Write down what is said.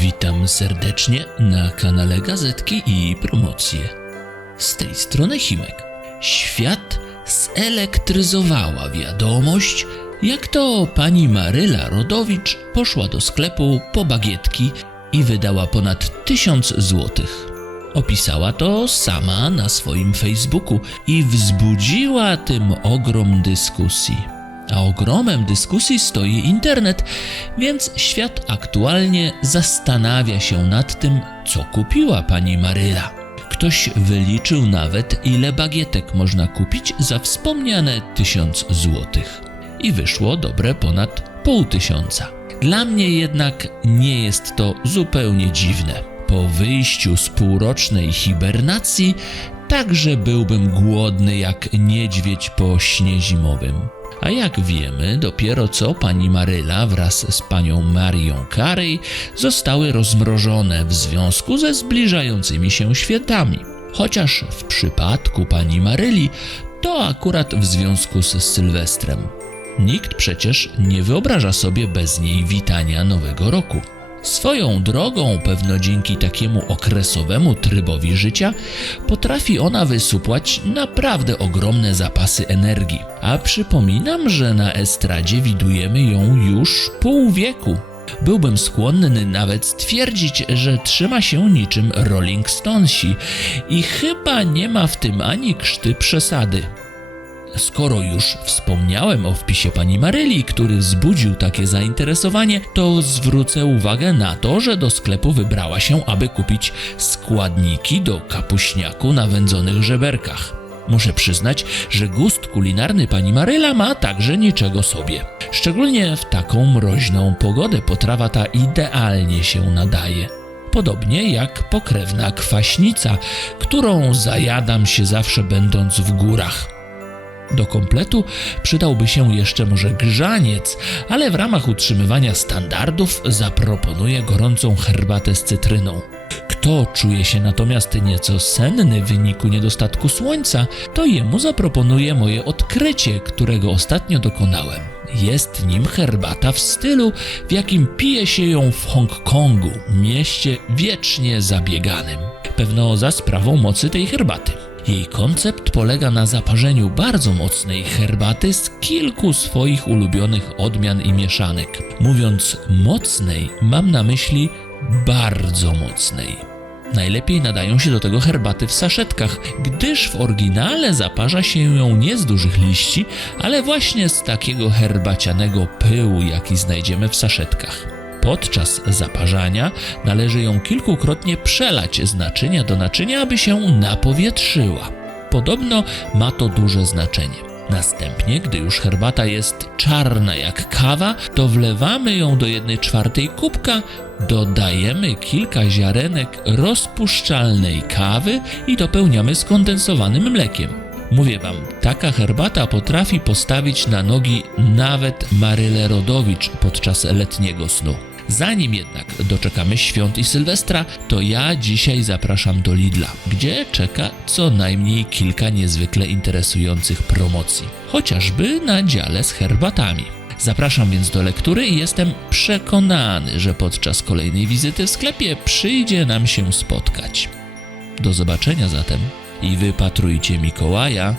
Witam serdecznie na kanale Gazetki i Promocje. Z tej strony Himek. Świat zelektryzowała wiadomość, jak to pani Maryla Rodowicz poszła do sklepu po bagietki i wydała ponad 1000 złotych. Opisała to sama na swoim Facebooku i wzbudziła tym ogrom dyskusji. A ogromem dyskusji stoi internet, więc świat aktualnie zastanawia się nad tym, co kupiła pani Maryla. Ktoś wyliczył nawet, ile bagietek można kupić za wspomniane 1000 złotych. I wyszło dobre ponad 500. Dla mnie jednak nie jest to zupełnie dziwne. Po wyjściu z półrocznej hibernacji także byłbym głodny jak niedźwiedź po śnie zimowym. A jak wiemy, dopiero co pani Maryla wraz z panią Marią Carey zostały rozmrożone w związku ze zbliżającymi się świętami. Chociaż w przypadku pani Maryli to akurat w związku z Sylwestrem. Nikt przecież nie wyobraża sobie bez niej witania Nowego Roku. Swoją drogą, pewno dzięki takiemu okresowemu trybowi życia, potrafi ona wysupłać naprawdę ogromne zapasy energii. A przypominam, że na estradzie widujemy ją już pół wieku. Byłbym skłonny nawet stwierdzić, że trzyma się niczym Rolling Stonesi i chyba nie ma w tym ani krzty przesady. Skoro już wspomniałem o wpisie pani Maryli, który wzbudził takie zainteresowanie, to zwrócę uwagę na to, że do sklepu wybrała się, aby kupić składniki do kapuśniaku na wędzonych żeberkach. Muszę przyznać, że gust kulinarny pani Maryla ma także niczego sobie. Szczególnie w taką mroźną pogodę potrawa ta idealnie się nadaje. Podobnie jak pokrewna kwaśnica, którą zajadam się zawsze będąc w górach. Do kompletu przydałby się jeszcze może grzaniec, ale w ramach utrzymywania standardów zaproponuję gorącą herbatę z cytryną. Kto czuje się natomiast nieco senny w wyniku niedostatku słońca, to jemu zaproponuję moje odkrycie, którego ostatnio dokonałem. Jest nim herbata w stylu, w jakim pije się ją w Hongkongu, mieście wiecznie zabieganym. Pewno za sprawą mocy tej herbaty. Jej koncept polega na zaparzeniu bardzo mocnej herbaty z kilku swoich ulubionych odmian i mieszanek. Mówiąc mocnej, mam na myśli bardzo mocnej. Najlepiej nadają się do tego herbaty w saszetkach, gdyż w oryginale zaparza się ją nie z dużych liści, ale właśnie z takiego herbacianego pyłu, jaki znajdziemy w saszetkach. Podczas zaparzania należy ją kilkukrotnie przelać z naczynia do naczynia, aby się napowietrzyła. Podobno ma to duże znaczenie. Następnie, gdy już herbata jest czarna jak kawa, to wlewamy ją do 1/4 kubka, dodajemy kilka ziarenek rozpuszczalnej kawy i dopełniamy skondensowanym mlekiem. Mówię wam, taka herbata potrafi postawić na nogi nawet Marylę Rodowicz podczas letniego snu. Zanim jednak doczekamy świąt i Sylwestra, to ja dzisiaj zapraszam do Lidla, gdzie czeka co najmniej kilka niezwykle interesujących promocji, chociażby na dziale z herbatami. Zapraszam więc do lektury i jestem przekonany, że podczas kolejnej wizyty w sklepie przyjdzie nam się spotkać. Do zobaczenia zatem i wypatrujcie Mikołaja.